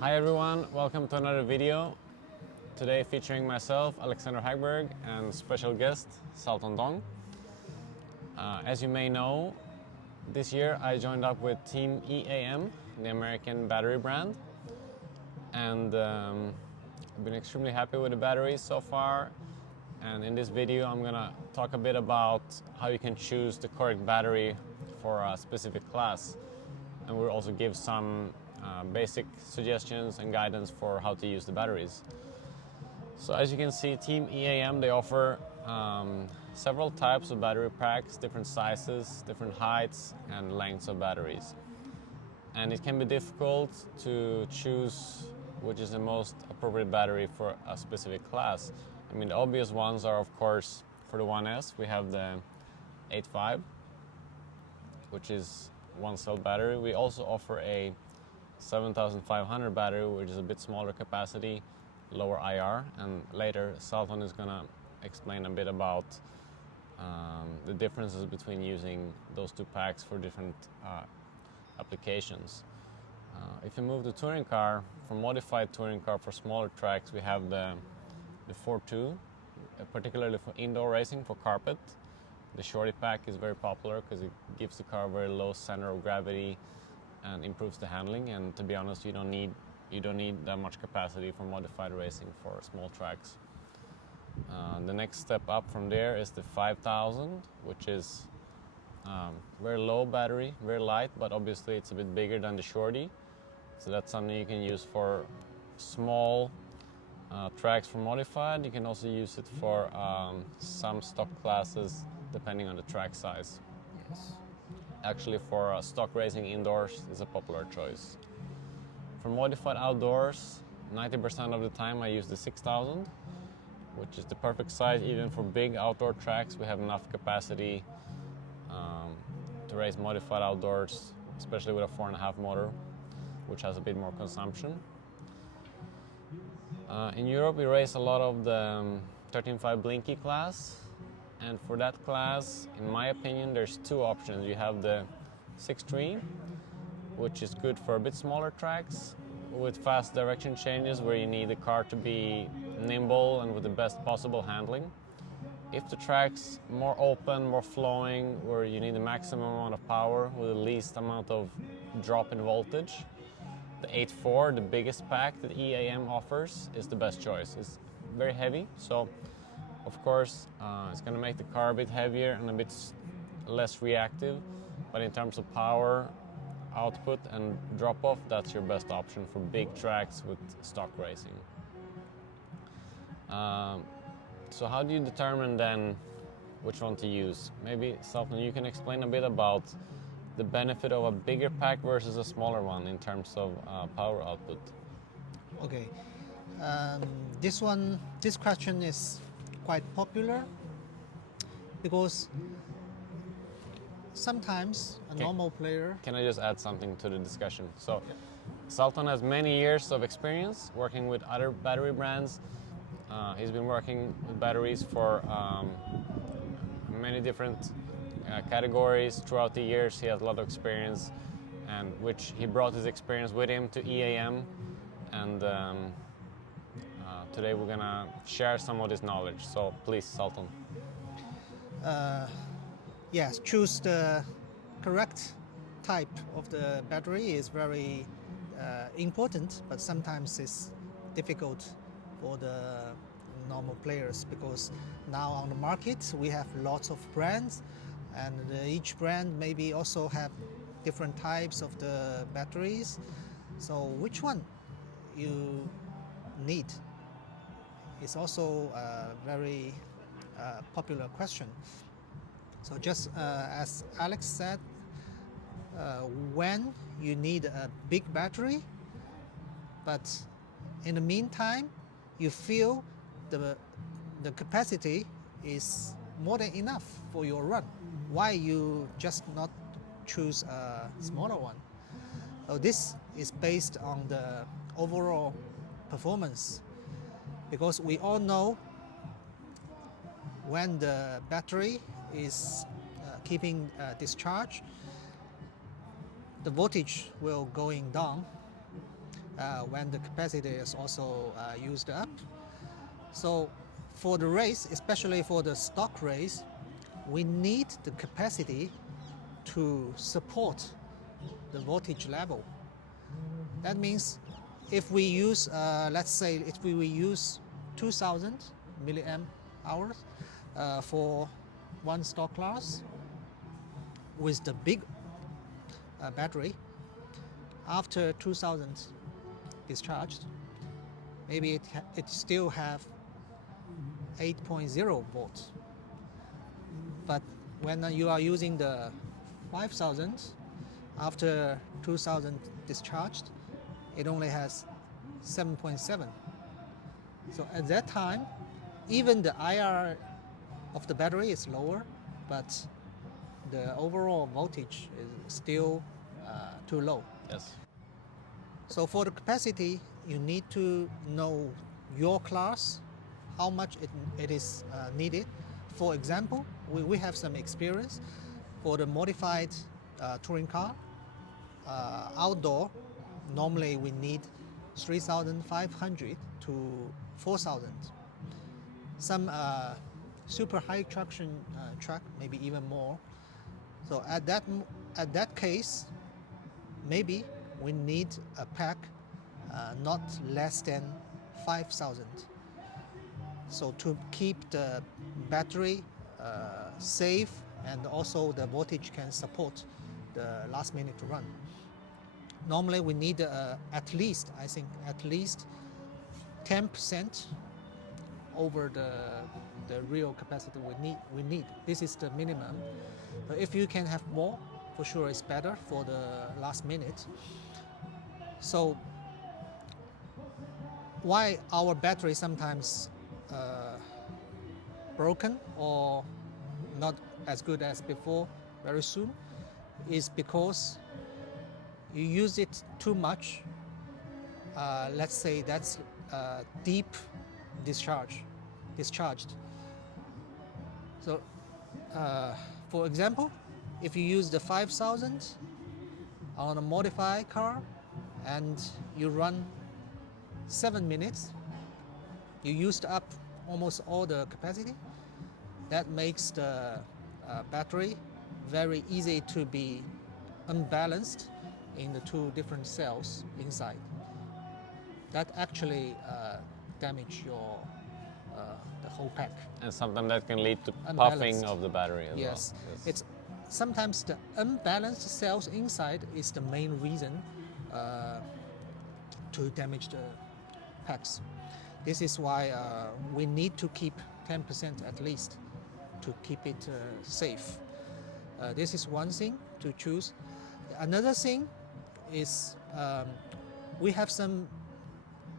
Hi everyone, welcome to another video. Today featuring myself, Alexander Hagberg, and special guest, Salton Dong. As you may know, this year I joined up with Team EAM, the American battery brand, and I've been extremely happy with the batteries so far. And in this video I'm gonna talk a bit about how you can choose the correct battery for a specific class, and we'll also give some basic suggestions and guidance for how to use the batteries. So as you can see, Team EAM, they offer several types of battery packs, different sizes, different heights and lengths of batteries. And it can be difficult to choose which is the most appropriate battery for a specific class. I mean, the obvious ones are, of course, for the 1S, we have the 8.5, which is one cell battery. We also offer a 7500 battery, which is a bit smaller capacity, lower IR, and later Salton is gonna explain a bit about the differences between using those two packs for different applications. If you move the touring car, for modified touring car for smaller tracks, we have the 4.2, particularly for indoor racing, for carpet. The shorty pack is very popular because it gives the car a very low center of gravity and improves the handling. And to be honest, you don't need that much capacity for modified racing for small tracks. The next step up from there is the 5000, which is very low battery, very light, but obviously it's a bit bigger than the shorty. So that's something you can use for small tracks for modified. You can also use it for some stock classes depending on the track size. Yes. Actually, for stock racing indoors is a popular choice. For modified outdoors, 90% of the time I use the 6000, which is the perfect size even for big outdoor tracks. We have enough capacity to race modified outdoors, especially with a 4.5 motor, which has a bit more consumption. In Europe, we race a lot of the 13.5 Blinky class, and for that class, in my opinion, there's two options. You have the 6.3, which is good for a bit smaller tracks with fast direction changes where you need the car to be nimble and with the best possible handling. If the track's more open, more flowing, where you need the maximum amount of power with the least amount of drop in voltage, the 8.4, the biggest pack that EAM offers, is the best choice. It's very heavy, so of course it's going to make the car a bit heavier and a bit less reactive, but in terms of power, output and drop-off, that's your best option for big tracks with stock racing. So how do you determine then which one to use? Maybe, Salton, you can explain a bit about the benefit of a bigger pack versus a smaller one in terms of power output. Okay. This question is quite popular because sometimes a normal player. Can I just add something to the discussion? So, Salton has many years of experience working with other battery brands. He's been working with batteries for many different categories throughout the years. He has a lot of experience, and which he brought his experience with him to EAM, and today we're gonna share some of this knowledge. So please, Salton. Yes, choose the correct type of the battery is very important, but sometimes it's difficult for the normal players because now on the market we have lots of brands, and each brand maybe also have different types of the batteries. So which one you need is also a very popular question. So just as Alex said, when you need a big battery, but in the meantime you feel the capacity is more than enough for your run, why you just not choose a smaller one? So this is based on the overall performance, because we all know when the battery is keeping discharge, the voltage will going down when the capacity is also used up. So for the race, especially for the stock race, we need the capacity to support the voltage level. That means if we use, let's say, if we use 2000 milliamp hours for one stock class with the big battery, after 2000 discharged, maybe it still have 8.0 volts. But when you are using the 5000, after 2000 discharged, it only has 7.7. So at that time, even the IR of the battery is lower, but the overall voltage is still too low. Yes. So for the capacity, you need to know your class, how much it is needed. For example, we have some experience for the modified touring car. Outdoor, normally we need 3,500 to 4,000. Some super high traction truck, maybe even more. So at that case, maybe we need a pack not less than 5,000. So to keep the battery safe and also the voltage can support the last minute run. Normally we need at least 10% over the real capacity we need. This is the minimum. But if you can have more, for sure it's better for the last minute. So why our battery sometimes broken or not as good as before very soon is because you use it too much. Let's say that's deep discharged. So for example, if you use the 5000 on a modified car and you run 7 minutes, you used up almost all the capacity. That makes the battery very easy to be unbalanced in the two different cells inside. That actually damage your the whole pack. And sometimes that can lead to Unbalanced. puffing of the battery as Yes, well. Yes. it's sometimes the unbalanced cells inside is the main reason to damage the packs. This is why we need to keep 10% at least to keep it safe. This is one thing to choose. Another thing is we have some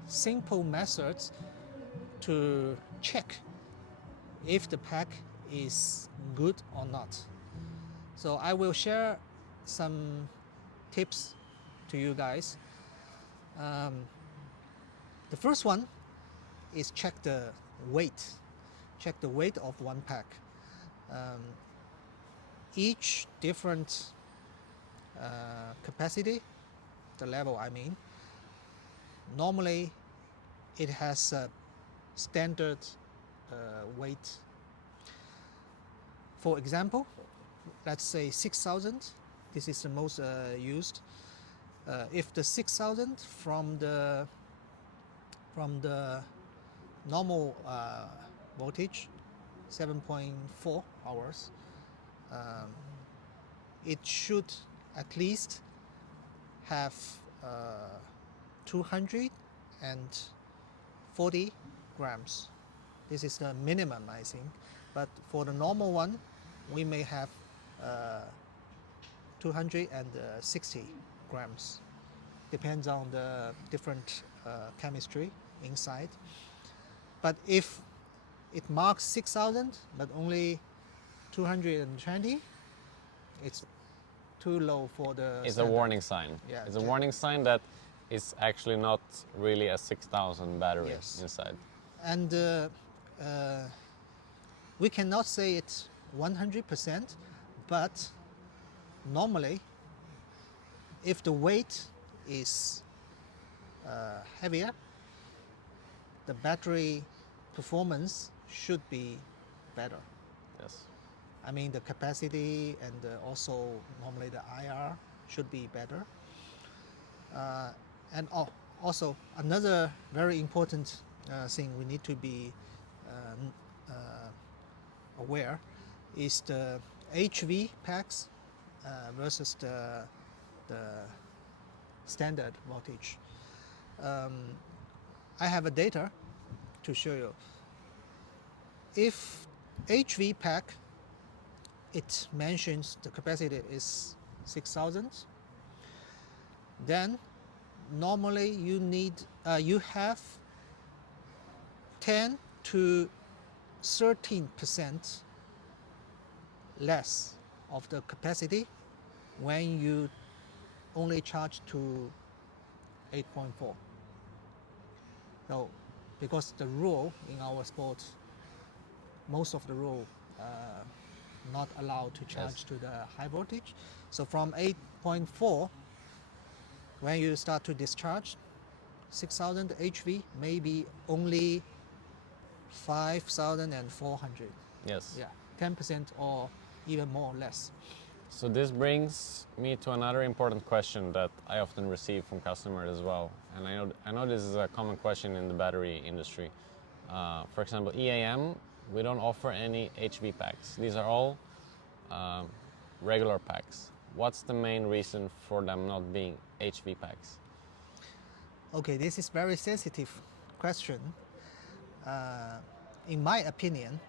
simple methods to check if the pack is good or not. So I will share some tips to you guys. The first one is check the weight. Check the weight of one pack. Each different capacity, the level I mean, normally it has a standard weight. For example, let's say 6,000. This is the most used. If the 6,000 from the normal voltage, 7.4 hours, it should at least have 240 grams. This is the minimum, I think. But for the normal one, we may have 260 grams. Depends on the different chemistry inside. But if it marks 6,000 but only 220, it's too low for the It's standard. a warning sign. Yeah, It's a warning sign that it's actually not really a 6,000 battery Yes. inside. And we cannot say it's 100%, but normally if the weight is heavier, the battery performance should be better. Yes. I mean, the capacity and also normally the IR should be better. And also another very important thing we need to be aware is the HV packs versus the standard voltage. I have a data to show you. If HV pack, it mentions the capacity is 6,000, then normally you have 10 to 13% less of the capacity when you only charge to 8.4. So, because the rule in our sport, most of the rule not allowed to charge Yes. to the high voltage. So from 8.4, when you start to discharge, 6,000 HV, maybe only 5,400. Yes. Yeah, 10% or even more or less. So this brings me to another important question that I often receive from customers as well, and I know this is a common question in the battery industry. For example, EAM, we don't offer any HV packs. These are all regular packs. What's the main reason for them not being HV packs? Okay, this is very sensitive question. In my opinion,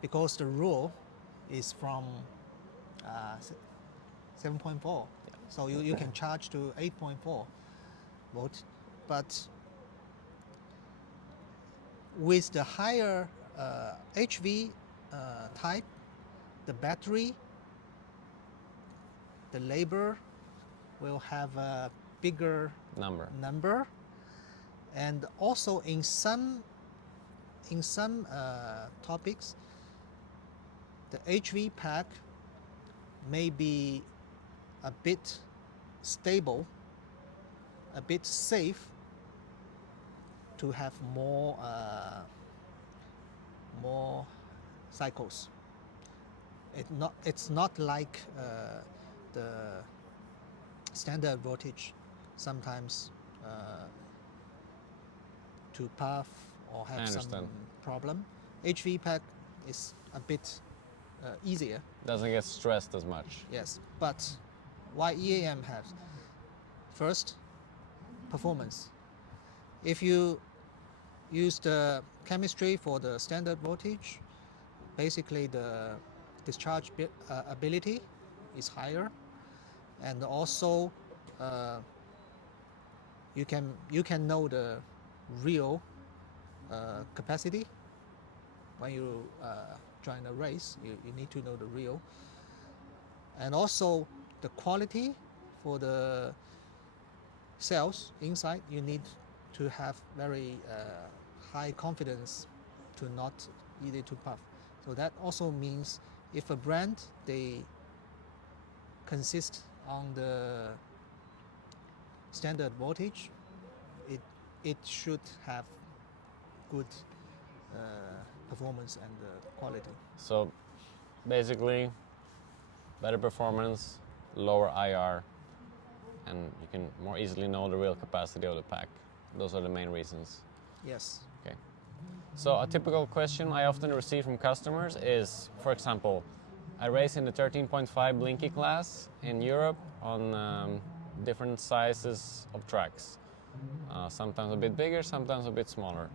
because the rule is from 7.4, so you can charge to 8.4 volt, but with the higher HV type, the battery, the labor will have a bigger number, and also in some topics, the HV pack may be a bit stable, a bit safe to have more cycles. It's not like the standard voltage sometimes to puff or have some problem. HV pack is a bit easier. Doesn't get stressed as much. Yes, but why EAM has? First, performance. If you use the chemistry for the standard voltage, basically the discharge ability is higher, and also you can know the real capacity when you join a race. You need to know the real, and also the quality for the cells inside. You need to have very high confidence to not easy to puff. So that also means if a brand they consist on the standard voltage, it should have good performance and quality. So basically, better performance, lower IR, and you can more easily know the real capacity of the pack. Those are the main reasons. Yes. Okay. So a typical question I often receive from customers is, for example, I race in the 13.5 Blinky class in Europe on different sizes of tracks. Sometimes a bit bigger, sometimes a bit smaller.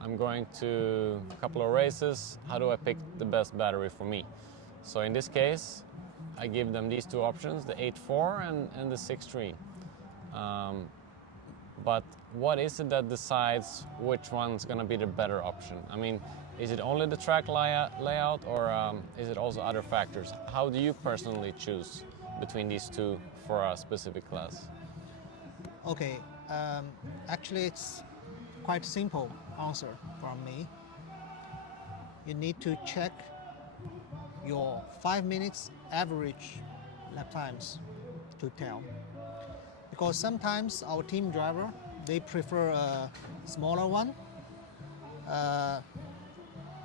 I'm going to a couple of races. How do I pick the best battery for me? So in this case, I give them these two options, the 8.4 and the 6.3. But what is it that decides which one's going to be the better option? I mean, is it only the track layout or is it also other factors? How do you personally choose between these two for a specific class? Okay, actually it's quite simple answer from me. You need to check your 5 minutes average lap times to tell. Because sometimes our team driver, they prefer a smaller one,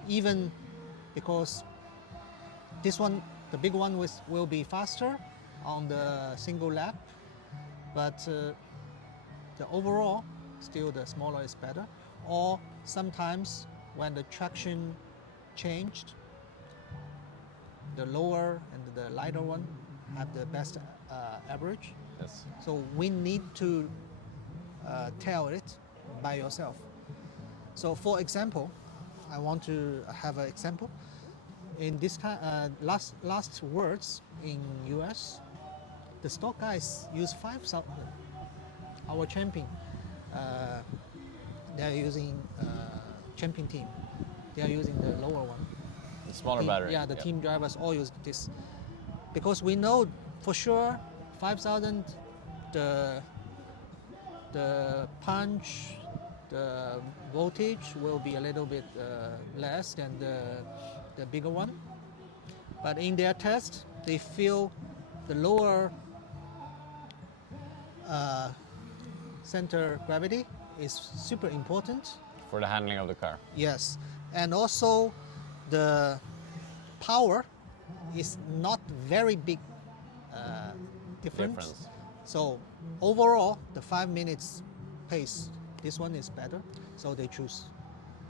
even because this one, the big one, will be faster on the single lap, but the overall, still the smaller is better. Or sometimes when the traction changed, the lower and the lighter one have the best average. Yes. So we need to tell it by yourself. So for example, I want to have an example. In this kind, last words in US, the stock guys use 5,000. Our champion, they're using champion team. They are using the lower one. The smaller Team- battery. Yeah, the Yep. team drivers all use this because we know for sure 5,000, the punch, the voltage will be a little bit less than the bigger one. But in their test, they feel the lower center gravity is super important. For the handling of the car. Yes, and also the power is not very big difference. So overall, the 5 minutes pace, this one is better. So they choose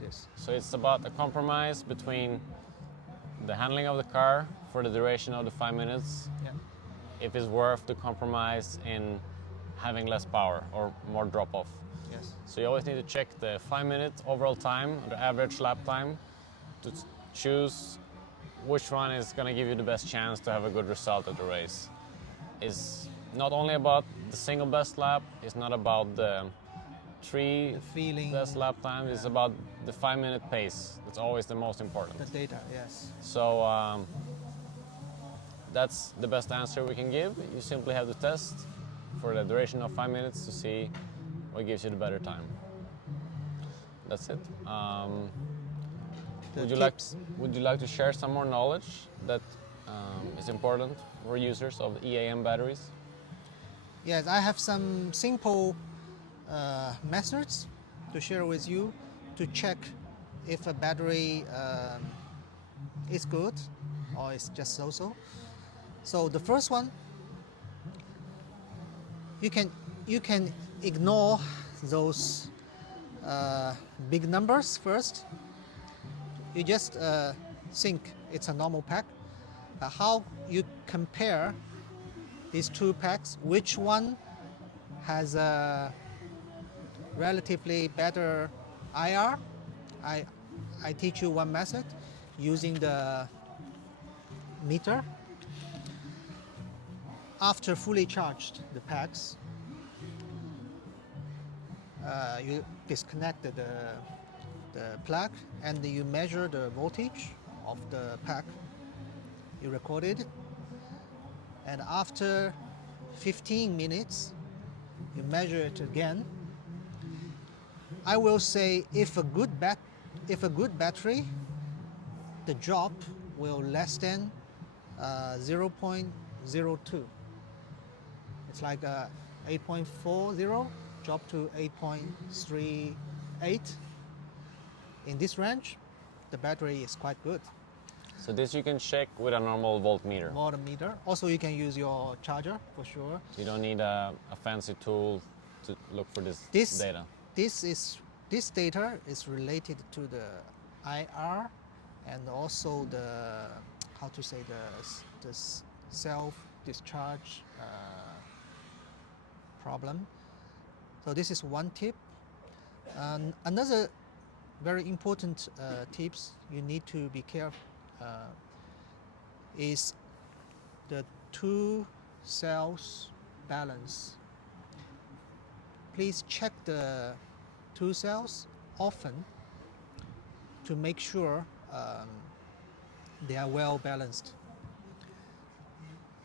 this. So it's about a compromise between the handling of the car for the duration of the 5 minutes, Yeah. if it's worth the compromise in having less power or more drop off. Yes. So you always need to check the 5 minute overall time, the average lap time, to choose which one is going to give you the best chance to have a good result at the race. It's not only about the single best lap, it's not about the three The feeling, best lap times, it's about the 5 minute pace. That's always the most important. the data. Yes. So that's the best answer we can give. You simply have to test for the duration of 5 minutes to see what gives you the better time. That's it. The Would you like to share some more knowledge that is important for users of the EAM batteries? Yes, I have some simple methods to share with you to check if a battery is good or it's just so-so. So the first one, you can ignore those big numbers first. You just think it's a normal pack. How you compare these two packs, which one has a relatively better IR? I teach you one method using the meter. After fully charged the packs, you disconnect the plug and you measure the voltage of the pack. You record it, and after 15 minutes, you measure it again. I will say if a good battery, the drop will less than 0.02. It's like 8.40 drop to 8.38. In this range, the battery is quite good. So this you can check with a normal voltmeter. Meter. Also, you can use your charger for sure. You don't need a fancy tool to look for this data. This data is related to the IR and also the the self discharge problem. So this is one tip. Another very important tips you need to be careful is the two cells balance. Please check the two cells often to make sure they are well balanced.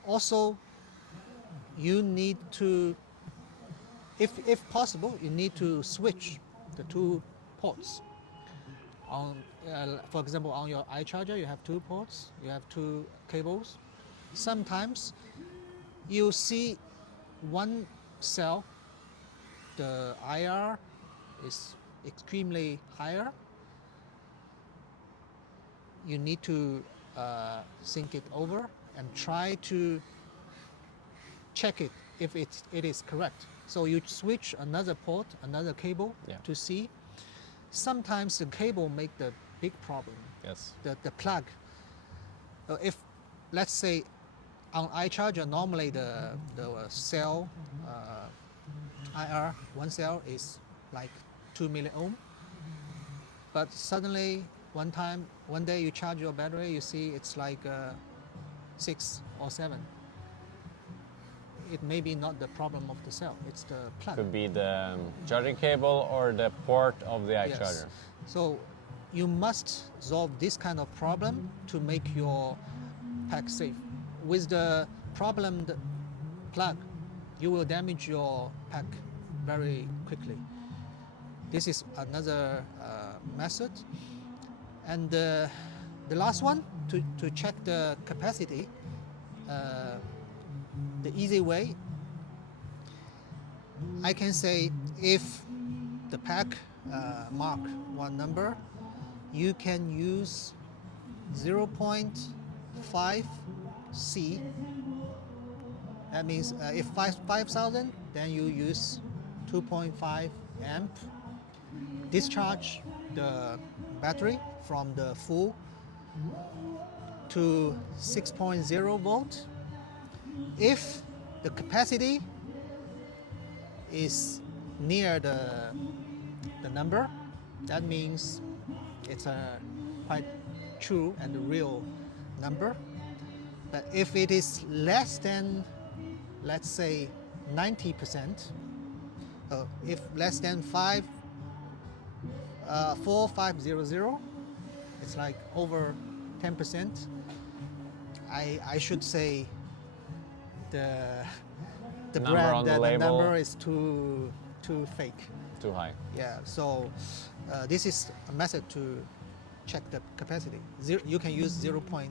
Also, you need to, if possible, you need to switch the two ports. For example, on your iCharger, you have two ports, you have two cables. Sometimes you see one cell the IR is extremely higher, you need to think it over and try to check it if it is correct. So you switch another port, another cable Yeah. to see. Sometimes the cable make the big problem, Yes. the plug. If, let's say, on iCharger, normally the cell IR, one cell is like 2 milliohm. But suddenly, one day you charge your battery, you see it's like 6 or 7. It may be not the problem of the cell, it's the plug. Could be the charging cable or the port of the Yes. iCharger. So you must solve this kind of problem to make your pack safe. With the problemed plug, you will damage your pack very quickly. This is another method. And the last one, to check the capacity, the easy way, I can say if the pack mark one number, you can use 0.5 C. That means if 5,000, then you use 2.5 amp. Discharge the battery from the full to 6.0 volt. If the capacity is near the number, that means it's a quite true and real number. But if it is less than, let's say, 90%, if less than 4500, it's like over 10%, I should say the Number brand, on the the label. number is too fake. Too high. Yeah, so this is a method to check the capacity. You can use 0.5.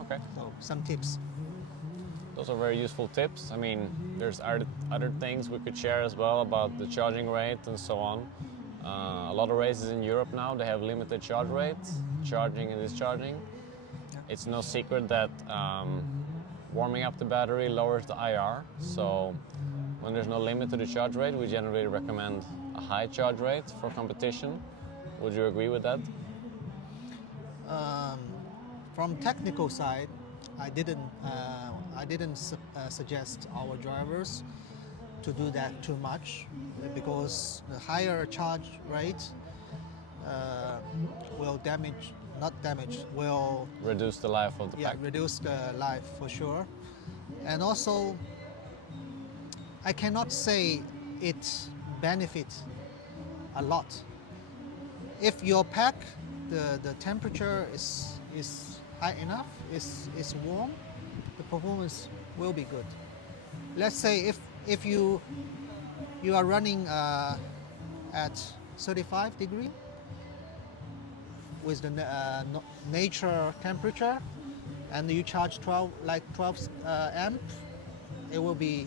Okay. So some tips. Those are very useful tips. I mean, there's other things we could share as well about the charging rate and so on. A lot of races in Europe now, they have limited charge rates, charging and discharging. Yeah. It's no secret that warming up the battery lowers the IR. So when there's no limit to the charge rate, we generally recommend a high charge rate for competition. Would you agree with that? From technical side, I didn't suggest our drivers to do that too much, because the higher charge rate will Reduce the life of the pack. reduce the life for sure. And also, I cannot say it benefits a lot. If your pack, the temperature is high enough, is warm, the performance will be good. Let's say if you are running at 35 degree with the nature temperature, and you charge 12 amp, it will be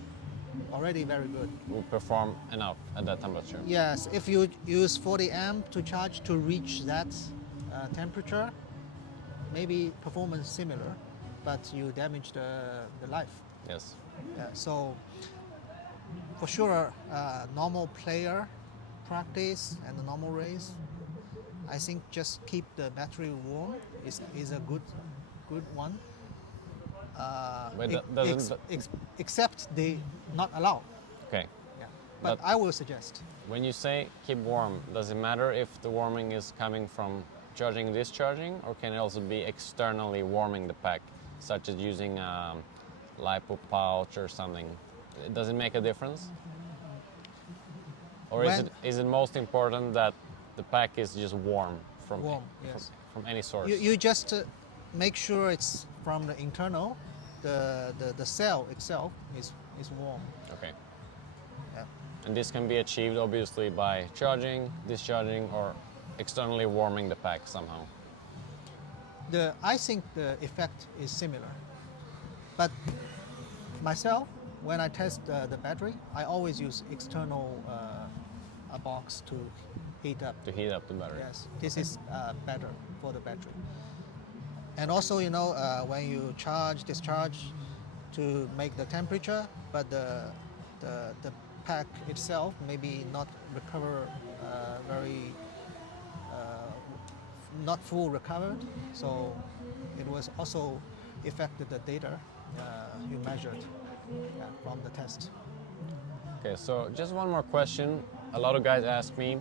already very good. Will perform enough at that temperature. Yes, if you use 40 amp to charge to reach that temperature, maybe performance similar, but you damage the life. Yes. Yeah, so for sure, normal player practice and the normal race, I think just keep the battery warm is a good one. Wait, doesn't Except they not allow. Okay. Yeah. But I will suggest. When you say keep warm, does it matter if the warming is coming from charging and discharging, or can it also be externally warming the pack, such as using a lipo pouch or something? Does it make a difference? Or is it most important that the pack is just warm from Yes. from any source? You just make sure it's from the internal. The cell itself is warm. Okay. Yeah. And this can be achieved obviously by charging, discharging, or externally warming the pack somehow. I think the effect is similar, but myself, when I test the battery, I always use external a box to heat up. To heat up the battery. Yes, this is better for the battery. And also, when you charge, discharge to make the temperature, but the pack itself maybe not recover very, not full recovered. So it was also affected the data you measured from the test. Okay, so just one more question. A lot of guys ask me,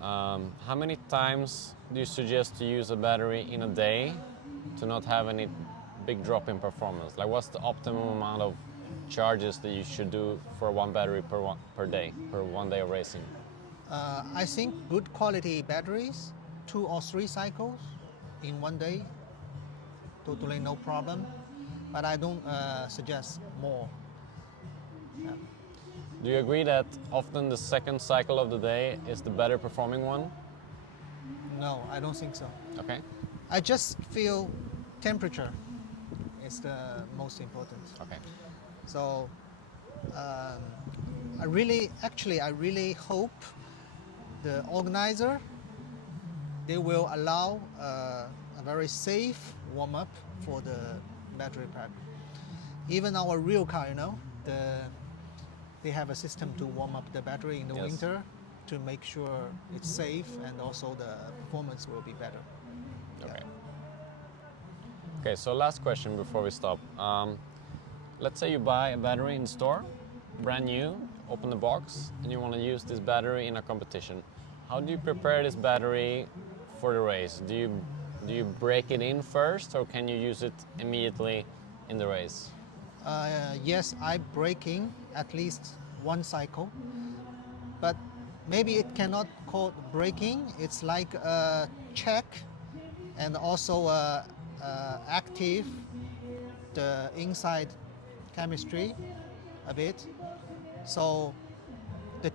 how many times do you suggest to use a battery in a day to not have any big drop in performance? Like, what's the optimum amount of charges that you should do for one battery per day, per 1 day of racing? I think good quality batteries, 2 or 3 cycles in 1 day, totally no problem. But I don't suggest more. Yeah. Do you agree that often the second cycle of the day is the better performing one? No, I don't think so. Okay. I just feel temperature is the most important. Okay. So I really hope the organizer, they will allow a very safe warm up for the battery pack. Even our real car, they have a system to warm up the battery in the Yes. winter to make sure it's safe and also the performance will be better. Okay. Okay, so last question before we stop. Let's say you buy a battery in store, brand new, open the box, and you want to use this battery in a competition. How do you prepare this battery for the race? Do you break it in first, or can you use it immediately in the race? Yes, I break in at least 1 cycle, but maybe it cannot call breaking. It's like a check and also active the inside chemistry a bit. So the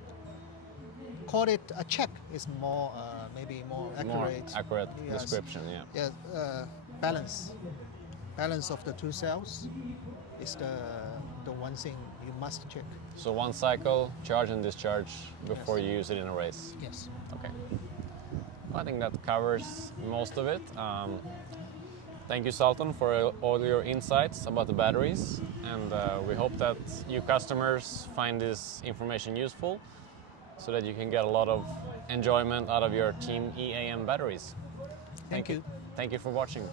call it a check is more maybe more accurate. More accurate Yes. description, yeah. Yes, balance of the 2 cells is the one thing you must check. So 1 cycle, charge and discharge before you use it in a race. Yes. Okay. Well, I think that covers most of it. Thank you, Salton, for all your insights about the batteries, and we hope that you customers find this information useful so that you can get a lot of enjoyment out of your Team EAM batteries. Thank you. Thank you for watching.